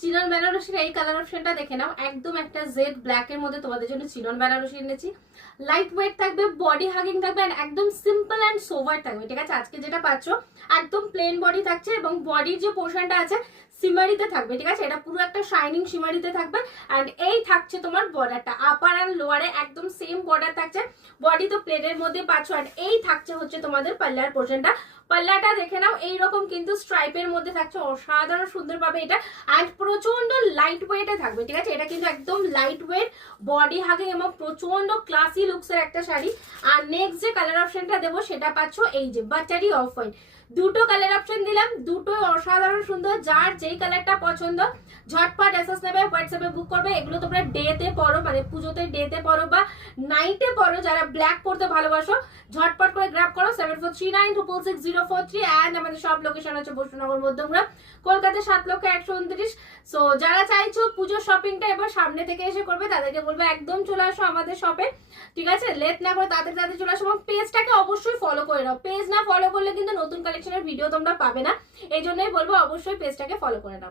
Chinon বেনারসির এই colour অপশনটা দেখে নাও, একদম একটা জেড ব্ল্যাক এর মধ্যে তোমাদের জন্য চিনন বেনারসি এনেছি। লাইট ওয়েট থাকবে, বডি হাগিং থাকবে, এন্ড একদম সিম্পল অ্যান্ড সোভার থাকবে। ঠিক আছে, আজকে যেটা পাচ্ছ একদম প্লেন বডি থাকছে এবং বডির যে পোর্শনটা আছে সিমারিতে থাকবে। ঠিক আছে, এটা পুরো একটা শাইনিং সিমারিতে থাকবে। অ্যান্ড এই থাকছে তোমার বর্ডারটা, আপার অ্যান্ড লোয়ারে একদম সেম বর্ডার থাকছে, বডি তো প্লেনের মধ্যে পাচ্ছ। অ্যান্ড এই থাকছে হচ্ছে তোমাদের পাল্লার পোর্শনটা। পাল্লাটা দেখে নাও, এইরকম কিন্তু স্ট্রাইপের মধ্যে থাকছে, অসাধারণ সুন্দর পাবে এটা। অ্যান্ড প্রচন্ড লাইট ওয়েটে থাকবে। ঠিক আছে, এটা কিন্তু একদম লাইট ওয়েট, বডি হাগিং এবং প্রচন্ড ক্লাসি লুকসের একটা শাড়ি। আর নেক্সট যে কালার অপশনটা দেবো সেটা পাচ্ছ এই যে বাটারি অফ হোয়াইট। দুটো কালার অপশন দিলাম, দুটোই অসাধারণ সুন্দর। যার যেই কালারটা পছন্দ ঝটপট এসএস নেবে, হোয়াটসঅ্যাপে বুক করবে। এগুলো তোমরা ডেতে পরো, মানে পুজোতে ডেতে পরো বা নাইটে পরো। যারা ব্ল্যাক পরতে ভালোবাসো ঝটপট করে গ্র্যাব করো 7439666043। অ্যান্ড আমাদের সব লোকেশন হচ্ছে বৈষ্ণবনগর, মধ্যমগ্রাম, কলকাতা 7,129। সো যারা চাইছো পুজোর শপিংটা এবার সামনে থেকে এসে করবে তাদেরকে বলবো একদম চলে আসো আমাদের শপে। ঠিক আছে, লেট না করে তাড়াতাড়ি তাড়াতাড়ি চলে আসো এবং পেজটাকে অবশ্যই ফলো করে নাও। পেজ না ফলো করলে কিন্তু নতুন কালেকশনের ভিডিও তোমরা পাবে না, এই জন্যই বলবো অবশ্যই পেজটাকে ফলো করে নাও।